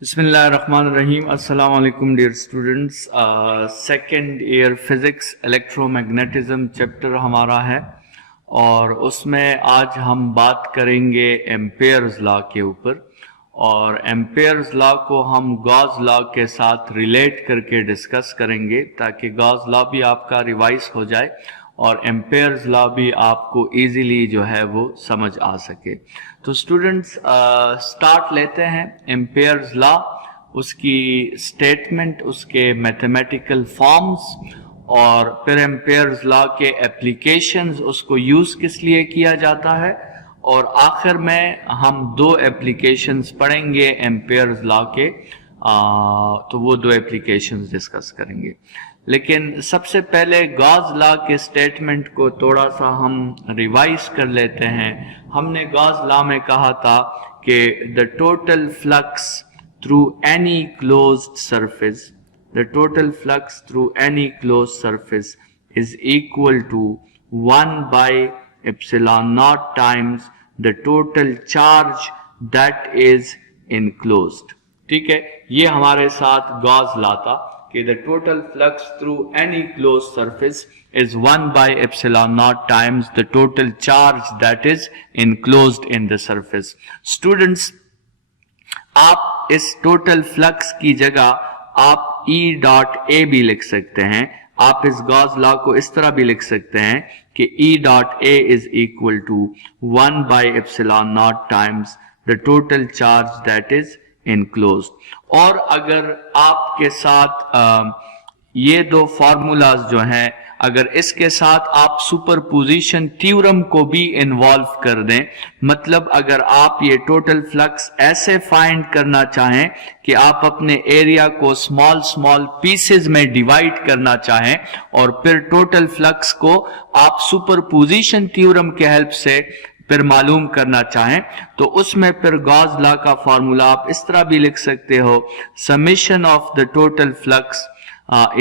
बिस्मिल्लाहिर्रहमानिर्रहीम। अस्सलाम वालेकुम dear students. Second year physics electromagnetism chapter हमारा है और उसमें आज हम बात करेंगे एम्पेयर्स लॉ के ऊपर। और एम्पेयर्स लॉ को हम गॉस लॉ के साथ रिलेट करके डिस्कस करेंगे ताकि गॉस लॉ भी आपका रिवाइज हो जाए और एम्पेयर्स लॉ भी आपको इजीली जो है वो समझ आ सके। तो स्टूडेंट्स स्टार्ट लेते हैं एम्पेयर्स लॉ, उसकी स्टेटमेंट, उसके मैथमेटिकल फॉर्म्स और फिर एम्पेयर्स लॉ के एप्लीकेशंस, उसको यूज किस लिए किया जाता है, और आखिर में हम दो एप्लीकेशंस पढ़ेंगे एम्पेयर्स लॉ के। तो वो दो एप्लीकेशंस डिस्कस करेंगे। लेकिन सबसे पहले गॉस लॉ के स्टेटमेंट को थोड़ा सा हम रिवाइज कर लेते हैं। हमने गॉस लॉ में कहा था कि the total flux through any closed surface, the total flux through any closed surface is equal to 1 by epsilon not times the total charge that is enclosed. ठीक है, ये हमारे साथ गॉस लॉ था कि the total flux through any closed surface is 1 by epsilon naught times the total charge that is enclosed in the surface. Students, आप इस total flux की जगह आप E dot A भी लिख सकते हैं। आप इस गॉस लॉ को इस तरह भी लिख सकते हैं कि E dot A is equal to 1 by epsilon naught times the total charge that is enclosed. और अगर आपके साथ ये दो फॉर्मूलाज जो हैं, अगर इसके साथ आप सुपरपोजिशन थ्योरम को भी इन्वॉल्व कर दें, मतलब अगर आप ये टोटल फ्लक्स ऐसे फाइंड करना चाहें कि आप अपने एरिया को स्मॉल स्मॉल पीसेस में डिवाइड करना चाहें और फिर टोटल फ्लक्स को आप सुपरपोजिशन थ्योरम के हेल्प से फिर मालूम करना चाहें, तो उसमें फिर गॉस लॉ का फॉर्मूला आप इस तरह भी लिख सकते हो, summation of the total flux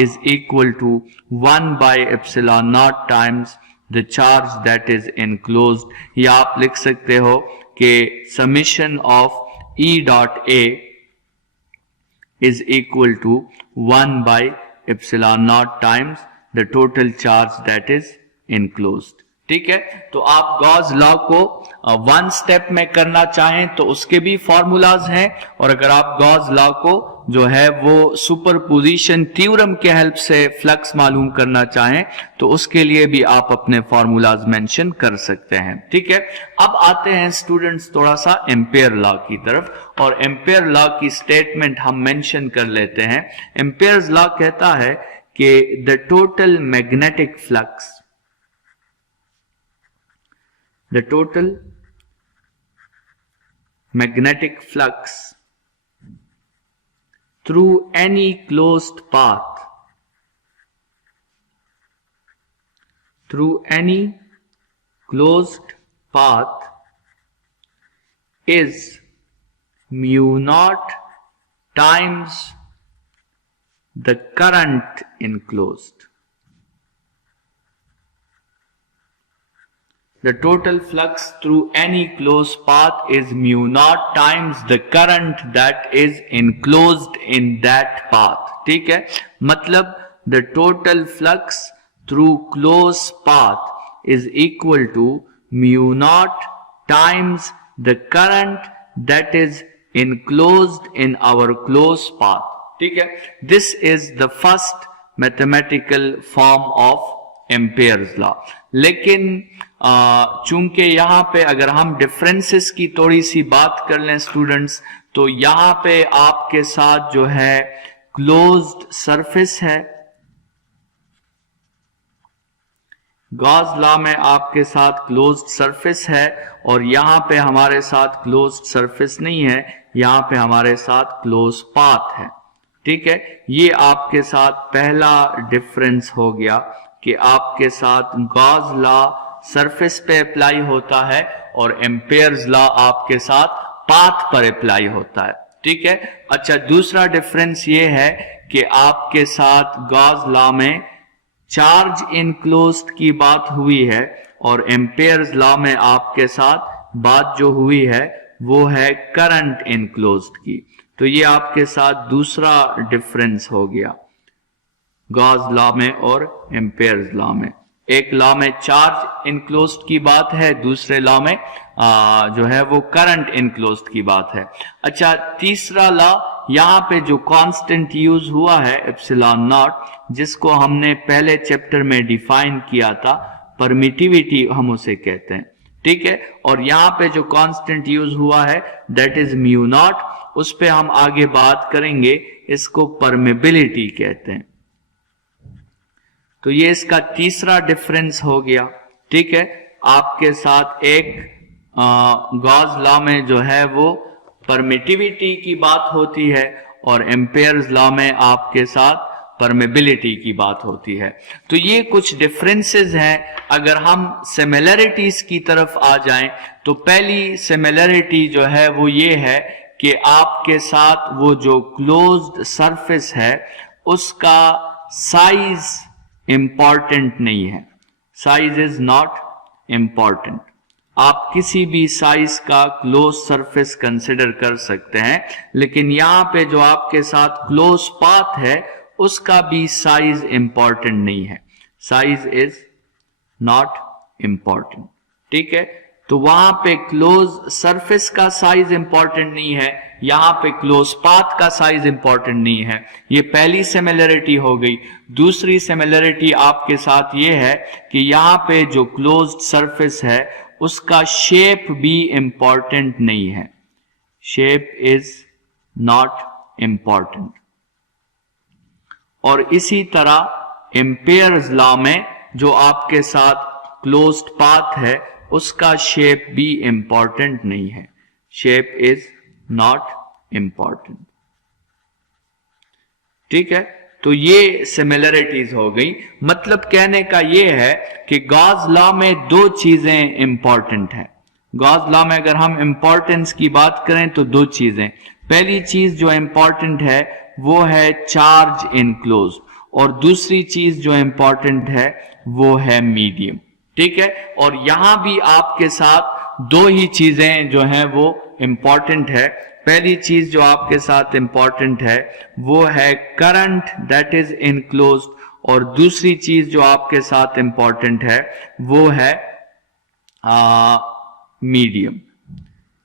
is equal to 1 by epsilon not times the charge that is enclosed. या आप लिख सकते हो कि summation of E dot A is equal to 1 by epsilon not times the total charge that is enclosed. ठीक है, तो आप गॉस लॉ को वन स्टेप में करना चाहें तो उसके भी फॉर्मूलाज हैं, और अगर आप गॉस लॉ को जो है वो सुपरपोजिशन थ्योरम के हेल्प से फ्लक्स मालूम करना चाहें तो उसके लिए भी आप अपने फॉर्मूलाज मेंशन कर सकते हैं। ठीक है, अब आते हैं स्टूडेंट्स थोड़ा सा एम्पेयर लॉ की तरफ, और एम्पेयर लॉ की स्टेटमेंट हम मेंशन कर लेते हैं। एम्पेयर्स लॉ कहता है कि the total magnetic flux, the total magnetic flux through any closed path, through any closed path is mu naught times the current enclosed. The total flux through any closed path is mu naught times the current that is enclosed in that path. ठीक है, मतलब the total flux through closed path is equal to mu naught times the current that is enclosed in our closed path. ठीक है, this is the first mathematical form of Ampere's law. लेकिन चूंकि यहाँ पे अगर हम डिफरेंसेस की थोड़ी सी बात कर लें स्टूडेंट्स, तो यहाँ पे आपके साथ जो है क्लोज्ड सरफेस है, गॉस लॉ में आपके साथ क्लोज्ड सरफेस है, और यहाँ पे हमारे साथ क्लोज्ड सरफेस नहीं है, यहाँ पे हमारे साथ क्लोज पाथ है। ठीक है, ये आपके साथ पहला डिफरेंस हो गया कि आपके साथ गॉस लॉ सरफेस पे अप्लाई होता है और एम्पेयर्स लॉ आपके साथ पाथ पर अप्लाई होता है। ठीक है, अच्छा, दूसरा डिफरेंस ये है कि आपके साथ गॉस लॉ में चार्ज इनक्लोज्ड की बात हुई है और एम्पेयर्स लॉ में आपके साथ बात जो हुई है वो है करंट इनक्लोज्ड की। तो ये आपके साथ दूसरा डिफरेंस हो गया गॉस लॉ में और एम्पेयर्स लॉ में। एक लॉ में चार्ज इनक्लोज्ड की बात है, दूसरे लॉ में जो है वो करंट इनक्लोज्ड की बात है। अच्छा, तीसरा लॉ यहाँ पे जो कांस्टेंट यूज हुआ है एप्सिलॉन नॉट, जिसको हमने पहले चैप्टर में डिफाइन किया था, परमिटिविटी हम उसे कहते हैं, ठीक है। और यहाँ पे जो कांस्टेंट यूज हुआ है दैट इज म्यू नॉट, उस पे हम आगे बात करेंगे, इसको परमेबिलिटी कहते हैं। तो ये इसका तीसरा डिफरेंस हो गया, ठीक है। आपके साथ एक गॉस लॉ में जो है वो परमिटिविटी की बात होती है और एम्पेयर्स लॉ में आपके साथ परमेबिलिटी की बात होती है। तो ये कुछ डिफरेंसेस हैं। अगर हम सिमिलरिटीज की तरफ आ जाएं तो पहली सिमिलरिटी जो है वो ये है कि आपके साथ वो जो क्लोज्ड सरफेस है उसका साइज इंपॉर्टेंट नहीं है, साइज इज नॉट इंपॉर्टेंट। आप किसी भी साइज का क्लोज सरफेस कंसिडर कर सकते हैं, लेकिन यहां पे जो आपके साथ क्लोज पाथ है उसका भी साइज इंपॉर्टेंट नहीं है, साइज इज नॉट इंपॉर्टेंट, ठीक है। तो वहां पे क्लोज सरफेस का साइज इंपॉर्टेंट नहीं है, यहां पे क्लोज पाथ का साइज इंपॉर्टेंट नहीं है। ये पहली सिमिलरिटी हो गई। दूसरी सिमिलरिटी आपके साथ ये है कि यहां पे जो क्लोज्ड सरफेस है उसका शेप भी इंपॉर्टेंट नहीं है, शेप इज नॉट इंपॉर्टेंट। और इसी तरह एम्पेयर्स लॉ में जो आपके साथ क्लोज्ड पाथ है उसका शेप भी इंपॉर्टेंट नहीं है, शेप इज नॉट इंपॉर्टेंट, ठीक है। तो ये सिमिलरिटीज हो गई। मतलब कहने का ये है कि गॉस लॉ में दो चीजें इंपॉर्टेंट है। गॉस लॉ में अगर हम इंपॉर्टेंस की बात करें तो दो चीजें, पहली चीज जो इंपॉर्टेंट है वो है चार्ज इनक्लोज्ड, और दूसरी चीज जो इंपॉर्टेंट है वो है मीडियम, ठीक है। और यहां भी आपके साथ दो ही चीजें जो हैं वो इंपॉर्टेंट है। पहली चीज जो आपके साथ इंपॉर्टेंट है वो है करंट दैट इज इनक्लोज्ड, और दूसरी चीज जो आपके साथ इंपॉर्टेंट है वो है मीडियम।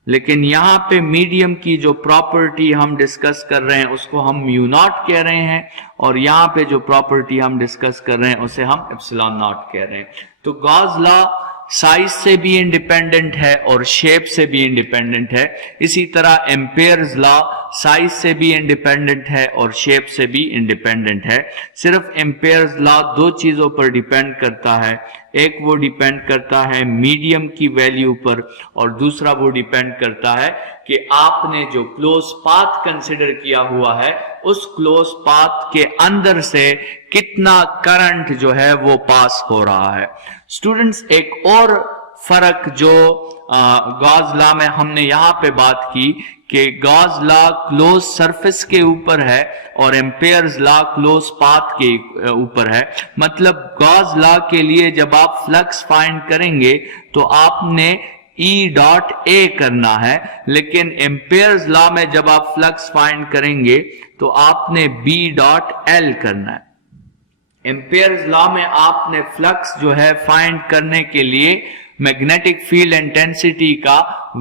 लेकिन यहां पे मीडियम की जो प्रॉपर्टी हम डिस्कस कर रहे हैं उसको हम म्यू नॉट कह रहे हैं, और यहां पे जो प्रॉपर्टी हम डिस्कस कर रहे हैं उसे हम एप्सिलॉन नॉट कह रहे हैं। तो गॉस लॉ साइज से भी इंडिपेंडेंट है और शेप से भी इंडिपेंडेंट है। इसी तरह एम्पेयर्स लॉ साइज से भी इंडिपेंडेंट है और शेप से भी इंडिपेंडेंट है। सिर्फ एम्पेयर्स लॉ दो चीजों पर डिपेंड करता है, एक वो डिपेंड करता है मीडियम की वैल्यू पर, और दूसरा वो डिपेंड करता है कि आपने जो क्लोज पाथ कंसिडर किया हुआ है उस क्लोज पाथ के अंदर से कितना करंट जो है वो पास हो रहा है। स्टूडेंट्स, एक और फर्क जो गॉस लॉ में हमने यहां पे बात की कि गॉस लॉ क्लोज सरफेस के ऊपर है और एम्पेयर्स लॉ क्लोज पाथ के ऊपर है। मतलब गॉस लॉ के लिए जब आप फ्लक्स फाइंड करेंगे तो आपने E डॉट ए करना है, लेकिन एम्पेयर्स लॉ में जब आप फ्लक्स फाइंड करेंगे तो आपने B डॉट एल करना है। एम्पेयर्स लॉ में आपने फ्लक्स जो है फाइंड करने के लिए मैग्नेटिक फील्ड इंटेंसिटी का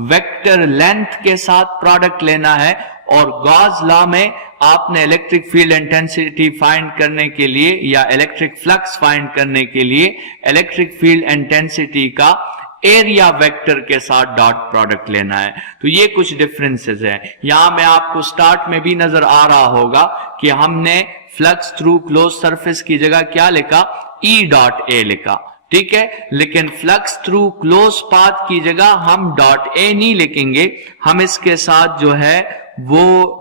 वेक्टर लेंथ के साथ प्रोडक्ट लेना है, और गॉस लॉ में आपने इलेक्ट्रिक फील्ड इंटेंसिटी फाइंड करने के लिए या इलेक्ट्रिक फ्लक्स फाइंड करने के लिए इलेक्ट्रिक फील्ड इंटेंसिटी का एरिया वेक्टर के साथ डॉट प्रोडक्ट लेना है। तो ये कुछ डिफरेंसेस हैं। यहां में आपको स्टार्ट में भी नजर आ रहा होगा कि हमने फ्लक्स थ्रू क्लोज सरफेस की जगह क्या लिखा, E डॉट ए लिखा, ठीक है। लेकिन फ्लक्स थ्रू क्लोज पाथ की जगह हम डॉट ए नहीं लिखेंगे, हम इसके साथ जो है वो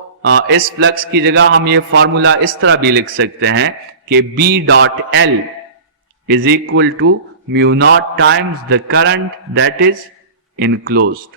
इस फ्लक्स की जगह हम ये फॉर्मूला इस तरह भी लिख सकते हैं कि B dot L is equal to mu not times the current that is enclosed,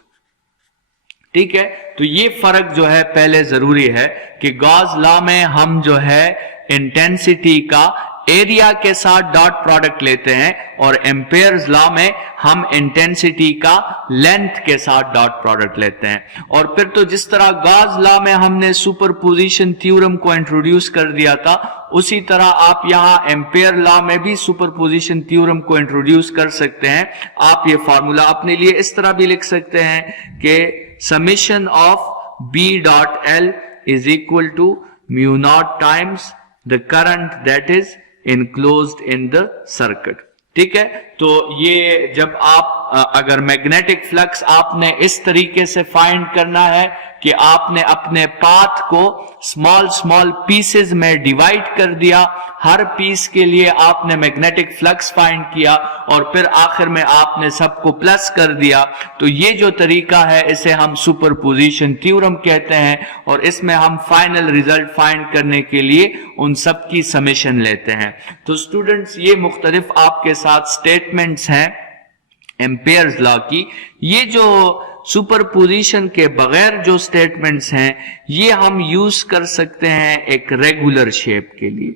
ठीक है। तो ये फर्क जो है पहले जरूरी है कि गॉस लॉ में हम जो है इंटेंसिटी का एरिया के साथ डॉट प्रोडक्ट लेते हैं और एम्पेयर्स लॉ में हम इंटेंसिटी का लेंथ के साथ डॉट प्रोडक्ट लेते हैं। और फिर तो जिस तरह गॉस लॉ में हमने सुपरपोजिशन थ्योरम को इंट्रोड्यूस कर दिया था, उसी तरह आप यहां एम्पेयर लॉ में भी सुपरपोजिशन थ्योरम को इंट्रोड्यूस कर सकते हैं। आप ये फॉर्मूला अपने लिए इस तरह भी लिख सकते हैं कि summation of B dot L is equal to mu not times the current that is enclosed in the circuit। ठीक है, तो ये जब आप अगर मैग्नेटिक फ्लक्स आपने इस तरीके से फाइंड करना है कि आपने अपने पाथ को स्मॉल स्मॉल पीसेस में डिवाइड कर दिया, हर पीस के लिए आपने मैग्नेटिक फ्लक्स फाइंड किया और फिर आखिर में आपने सबको प्लस कर दिया, तो ये जो तरीका है इसे हम सुपरपोजिशन थ्योरम कहते हैं और इसमें हम फाइनल रिजल्ट फाइंड करने के लिए उन सब की समेशन लेते हैं। तो स्टूडेंट्स, ये मुख्तलिफ आपके साथ स्टेटमेंट्स हैं एम्पेयर्स लॉ की। ये जो सुपरपोजिशन के बगैर जो स्टेटमेंट्स हैं, ये हम यूज कर सकते हैं एक रेगुलर शेप के लिए,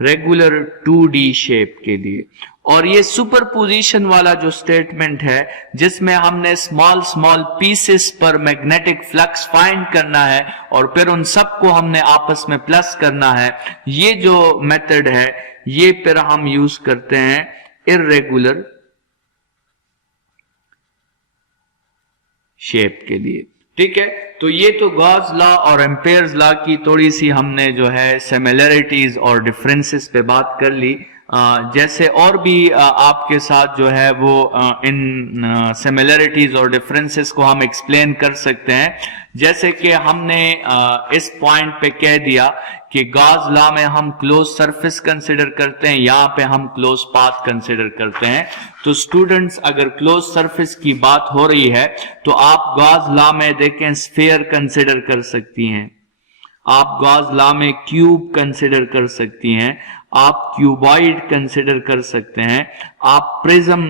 रेगुलर 2D शेप के लिए। और ये सुपरपोजिशन वाला जो स्टेटमेंट है जिसमें हमने स्मॉल स्मॉल पीसेस पर मैग्नेटिक फ्लक्स फाइंड करना है और फिर उन सबको हमने आपस में प्लस करना है, ये जो मेथड है ये फिर हम यूज करते हैं इर्रेगुलर शेप के लिए। ठीक है, तो ये तो गॉस लॉ और एम्पेयर्स लॉ की थोड़ी सी हमने जो है सिमिलरिटीज और डिफरेंसेस पे बात कर ली। जैसे और भी आपके साथ जो है वो इन सिमिलरिटीज और डिफरेंसेस को हम एक्सप्लेन कर सकते हैं। जैसे कि हमने इस पॉइंट पे कह दिया कि गॉस लॉ में हम क्लोज सरफेस कंसिडर करते हैं, यहाँ पे हम क्लोज पाथ कंसिडर करते हैं। तो स्टूडेंट्स, अगर क्लोज सरफेस की बात हो रही है तो आप गॉस लॉ में देखें स्फीयर कंसिडर कर सकती हैं, आप गॉस लॉ में क्यूब कंसिडर कर सकती हैं, आप क्यूबॉइड कंसिडर कर सकते हैं, आप प्रिज्म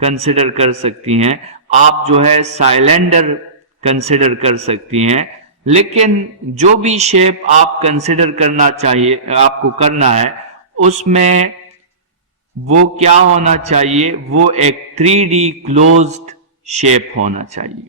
कंसिडर कर सकती हैं, आप जो है साइलेंडर कंसिडर कर सकती हैं। लेकिन जो भी शेप आप कंसिडर करना चाहिए, आपको करना है, उसमें वो क्या होना चाहिए, वो एक 3D क्लोज्ड शेप होना चाहिए।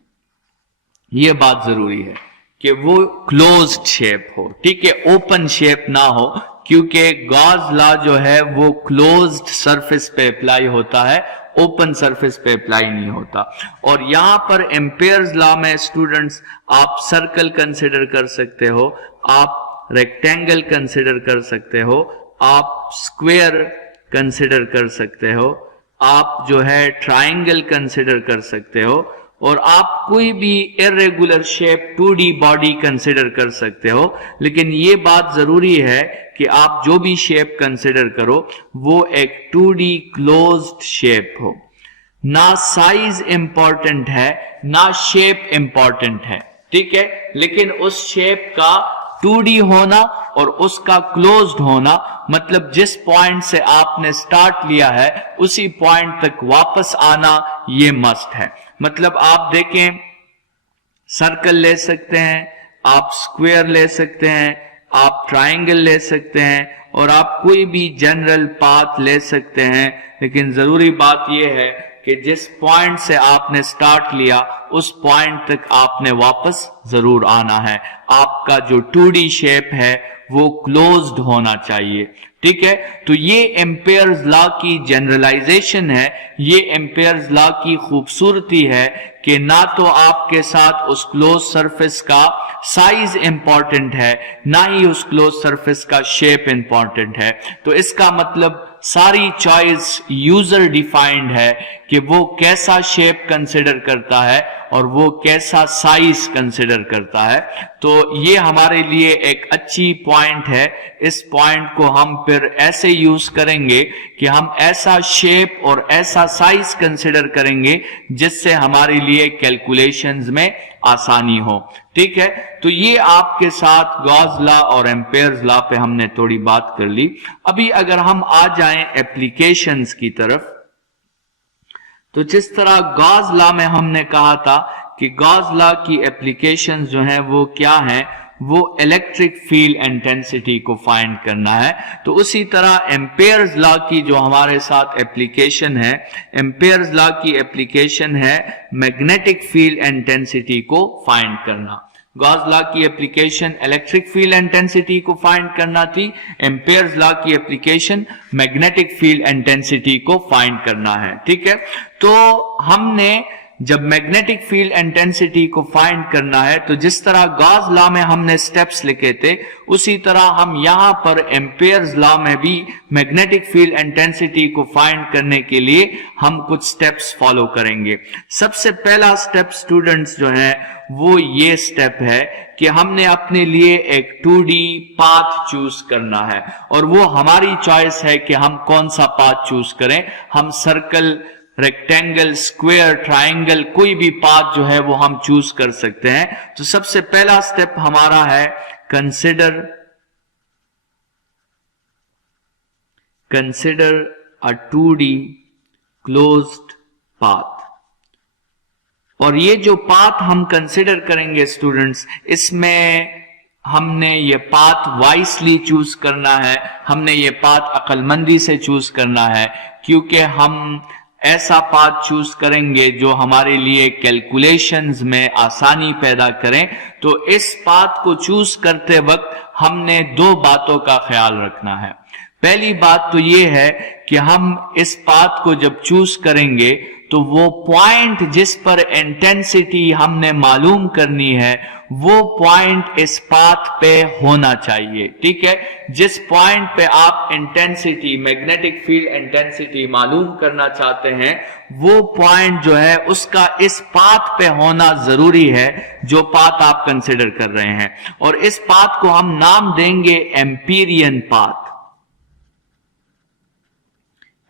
ये बात जरूरी है कि वो क्लोज्ड शेप हो, ठीक है, ओपन शेप ना हो, क्योंकि गॉस लॉ जो है वो क्लोज्ड सरफेस पे अप्लाई होता है, ओपन सरफेस पे अप्लाई नहीं होता। और यहां पर एम्पेयर्स लॉ में स्टूडेंट्स आप सर्कल कंसिडर कर सकते हो, आप रेक्टेंगल कंसिडर कर सकते हो, आप स्क्वायर कंसिडर कर सकते हो, आप जो है ट्रायंगल कंसिडर कर सकते हो और आप कोई भी irregular shape 2D body consider कर सकते हो। लेकिन ये बात जरूरी है कि आप जो भी शेप कंसिडर करो वो एक 2D क्लोज्ड शेप हो। ना साइज इंपॉर्टेंट है ना शेप इंपॉर्टेंट है, ठीक है, लेकिन उस शेप का 2D होना और उसका क्लोज्ड होना, मतलब जिस पॉइंट से आपने स्टार्ट लिया है उसी पॉइंट तक वापस आना, ये मस्ट है। मतलब आप देखें, सर्कल ले सकते हैं, आप स्क्वायर ले सकते हैं, आप ट्रायंगल ले सकते हैं और आप कोई भी जनरल पाथ ले सकते हैं, लेकिन जरूरी बात यह है कि जिस पॉइंट से आपने स्टार्ट लिया उस पॉइंट तक आपने वापस जरूर आना है। आपका जो 2D शेप है वो क्लोज्ड होना चाहिए, ठीक है। तो ये एम्पेयर्स लॉ की जनरलाइजेशन है, ये एम्पेयर्स लॉ की खूबसूरती है कि ना तो आपके साथ उस क्लोज सरफेस का साइज इंपॉर्टेंट है, ना ही उस क्लोज सरफेस का शेप इंपॉर्टेंट है। तो इसका मतलब सारी चॉइस यूजर डिफाइंड है कि वो कैसा शेप कंसिडर करता है और वो कैसा साइज कंसिडर करता है। तो ये हमारे लिए एक अच्छी पॉइंट है। इस पॉइंट को हम फिर ऐसे यूज करेंगे कि हम ऐसा शेप और ऐसा साइज कंसिडर करेंगे जिससे हमारे लिए कैलकुलेशंस में आसानी हो, ठीक है। तो ये आपके साथ गॉस लॉ और एम्पेयर्स लॉ पे हमने थोड़ी बात कर ली। अभी अगर हम आ जाएं एप्लीकेशंस की तरफ, तो जिस तरह गॉस लॉ में हमने कहा था कि गॉस लॉ की एप्लीकेशंस जो हैं वो क्या हैं, वो इलेक्ट्रिक फील्ड इंटेंसिटी को फाइंड करना है। तो उसी तरह एम्पेयर्स लॉ की जो हमारे साथ एप्लीकेशन है, एम्पेयर्स लॉ की एप्लीकेशन है मैग्नेटिक फील्ड इंटेंसिटी को फाइंड करना। गॉस लॉ की एप्लीकेशन इलेक्ट्रिक फील्ड इंटेंसिटी को फाइंड करना थी, एम्पेयर्स लॉ की एप्लीकेशन मैग्नेटिक फील्ड इंटेंसिटी को फाइंड करना है। ठीक है, तो हमने जब मैग्नेटिक फील्ड इंटेंसिटी को फाइंड करना है तो जिस तरह गॉस लॉ में हमने स्टेप्स लिखे थे, उसी तरह हम यहां पर एम्पेयर्स लॉ में भी मैग्नेटिक फील्ड इंटेंसिटी को फाइंड करने के लिए हम कुछ स्टेप्स फॉलो करेंगे। सबसे पहला स्टेप स्टूडेंट्स जो है वो ये स्टेप है कि हमने अपने लिए एक 2D पाथ चूज करना है, और वो हमारी चॉइस है कि हम कौन सा पाथ चूज करें। हम सर्कल, रेक्टेंगल, स्क्वायर, ट्राइंगल, कोई भी पाथ जो है वो हम चूज कर सकते हैं। तो सबसे पहला स्टेप हमारा है consider a 2D closed path. और ये जो पाथ हम कंसिडर करेंगे स्टूडेंट्स, इसमें हमने ये पाथ वाइसली चूज करना है, हमने ये पाथ अक्लमंदी से चूज करना है, क्योंकि हम ऐसा पाथ चूज करेंगे जो हमारे लिए कैलकुलेशंस में आसानी पैदा करें। तो इस पाथ को चूज करते वक्त हमने दो बातों का ख्याल रखना है। पहली बात तो ये है कि हम इस पाथ को जब चूज करेंगे तो वो पॉइंट जिस पर इंटेंसिटी हमने मालूम करनी है वो पॉइंट इस पाथ पे होना चाहिए। ठीक है, जिस पॉइंट पे आप इंटेंसिटी, मैग्नेटिक फील्ड इंटेंसिटी मालूम करना चाहते हैं, वो पॉइंट जो है उसका इस पाथ पे होना जरूरी है जो पाथ आप कंसिडर कर रहे हैं। और इस पाथ को हम नाम देंगे एम्पीरियन पाथ।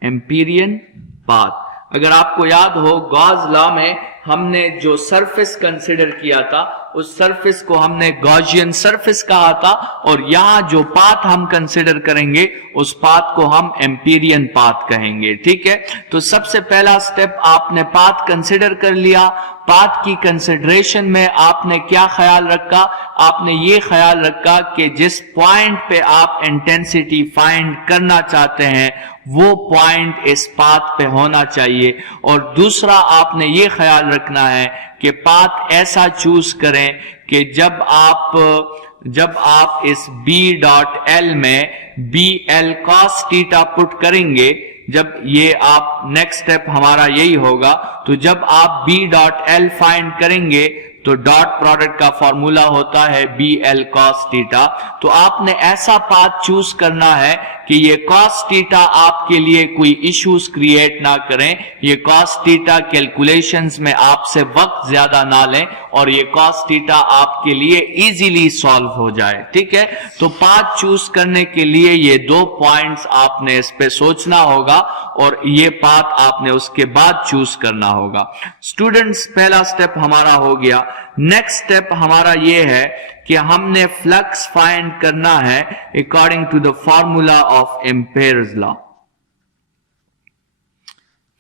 Empyrean path. अगर आपको याद हो, गॉस लॉ में हमने जो सरफेस कंसिडर किया था उस सरफेस को हमने गॉसियन सरफेस कहा था, और यहां जो पाथ हम कंसिडर करेंगे उस पाथ को हम एम्पीरियन पाथ कहेंगे। ठीक है, तो सबसे पहला स्टेप आपने पाथ कंसिडर कर लिया। पाथ की कंसिडरेशन में आपने क्या ख्याल रखा? आपने ये ख्याल रखा कि जिस पॉइंट पे आप इंटेंसिटी फाइंड करना चाहते हैं वो पॉइंट इस पाथ पे होना चाहिए। और दूसरा आपने ये ख्याल रखना है कि पाथ ऐसा चूज करें कि जब आप इस B.L में BL cos थीटा पुट करेंगे, जब ये आप नेक्स्ट स्टेप हमारा यही होगा, तो जब आप B.L फाइंड करेंगे तो डॉट प्रोडक्ट का फॉर्मूला होता है BL cos थीटा। तो आपने ऐसा पाथ चूज करना है कि ये cos थीटा आपके लिए कोई इश्यूज क्रिएट ना करें, ये cos थीटा कैलकुलेशंस में आपसे वक्त ज्यादा ना लें, और ये cos थीटा आपके लिए इजीली सॉल्व हो जाए। ठीक है, तो पाथ चूज करने के लिए ये दो पॉइंट्स आपने इस पे सोचना होगा, और ये पाथ आपने उसके बाद चूज करना होगा। स्टूडेंट्स, पहला स्टेप हमारा हो गया। नेक्स्ट स्टेप हमारा ये है कि हमने फ्लक्स फाइंड करना है according to the formula of Ampere's law.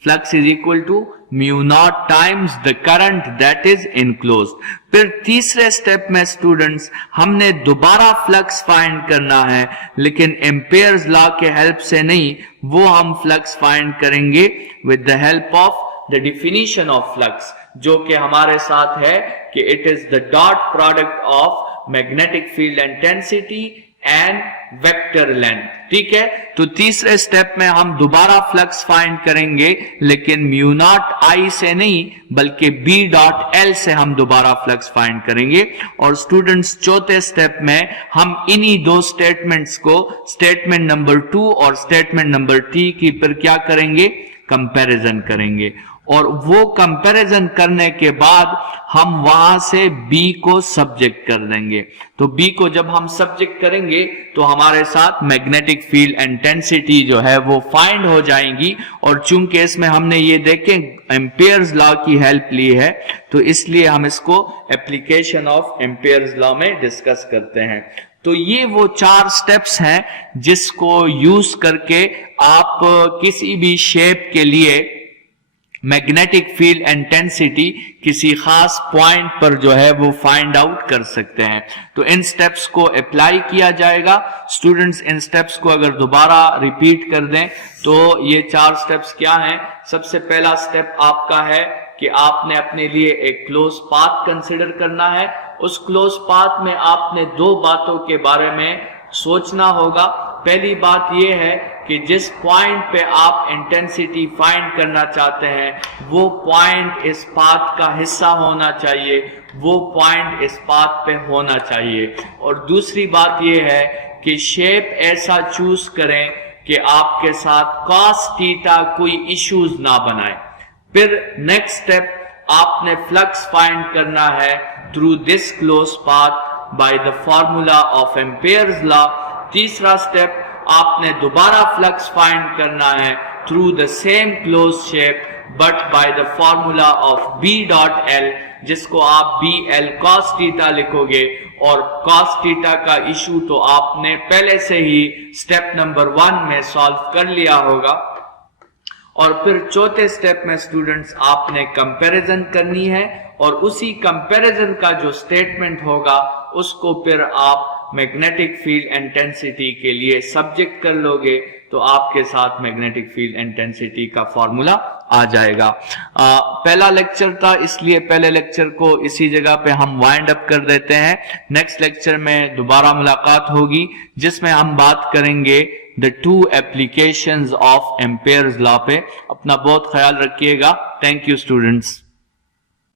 Flux is equal to mu not times the current that is enclosed. फिर तीसरे स्टेप में स्टूडेंट्स हमने दोबारा फ्लक्स फाइंड करना है, लेकिन एम्पेयर्स लॉ के हेल्प से नहीं, वो हम फ्लक्स फाइंड करेंगे with the help of the definition of flux, जो कि हमारे साथ है कि it is the dot product of magnetic field intensity and vector length. ठीक है, तो तीसरे स्टेप में हम दोबारा फ्लक्स फाइंड करेंगे, लेकिन म्यू नॉट आई से नहीं बल्कि B.L से हम दोबारा फ्लक्स फाइंड करेंगे। और स्टूडेंट्स, चौथे स्टेप में हम इन्हीं दो स्टेटमेंट्स को, स्टेटमेंट नंबर 2 और स्टेटमेंट नंबर 3 की फिर क्या करेंगे? कंपैरिजन करेंगे। और वो कंपैरिजन करने के बाद हम वहां से B को सब्जेक्ट कर देंगे। तो B को जब हम सब्जेक्ट करेंगे तो हमारे साथ मैग्नेटिक फील्ड इंटेंसिटी जो है वो फाइंड हो जाएंगी। और चूंकि इसमें हमने ये देखें एम्पेयर्स लॉ की हेल्प ली है, तो इसलिए हम इसको एप्लीकेशन ऑफ एम्पेयर्स लॉ में डिस्कस करते हैं। तो ये वो 4 स्टेप्स हैं जिसको यूज करके आप किसी भी शेप के लिए मैग्नेटिक फील्ड इंटेंसिटी किसी खास पॉइंट पर जो है वो फाइंड आउट कर सकते हैं। तो इन स्टेप्स को अप्लाई किया जाएगा। स्टूडेंट्स इन स्टेप्स को अगर दोबारा रिपीट कर दें तो ये 4 स्टेप्स क्या हैं। सबसे पहला स्टेप आपका है कि आपने अपने लिए एक क्लोज पाथ कंसिडर करना है। उस क्लोज पाथ में आपने 2 बातों के बारे में सोचना होगा। पहली बात यह है कि जिस पॉइंट पे आप इंटेंसिटी फाइंड करना चाहते हैं वो पॉइंट इस पाथ का हिस्सा होना चाहिए, वो पॉइंट इस पाथ पे होना चाहिए। और दूसरी बात यह है कि शेप ऐसा चूज करें कि आपके साथ कॉस थीटा कोई इश्यूज ना बनाए। फिर नेक्स्ट स्टेप आपने फ्लक्स फाइंड करना है through this close path by the formula of Ampere's law. तीसरा स्टेप आपने दोबारा फ्लक्स फाइंड करना है through the same close shape but by the formula of B dot L, जिसको आप बी एल कॉस थीटा लिखोगे। और कॉस थीटा का इशू तो आपने पहले से ही स्टेप नंबर 1 में सॉल्व कर लिया होगा। और फिर चौथे स्टेप में स्टूडेंट्स आपने कंपैरिजन करनी है और उसी कंपैरिजन का जो स्टेटमेंट होगा उसको फिर आप मैग्नेटिक फील्ड इंटेंसिटी के लिए सब्जेक्ट कर लोगे तो आपके साथ मैग्नेटिक फील्ड इंटेंसिटी का फॉर्मूला आ जाएगा। पहला लेक्चर था इसलिए पहले लेक्चर को इसी जगह पे हम वाइंड अप कर देते हैं। नेक्स्ट लेक्चर में दोबारा मुलाकात होगी जिसमें हम बात करेंगे the 2 applications of Ampere's law पे। अपना बहुत ख्याल रखिएगा। Thank you students.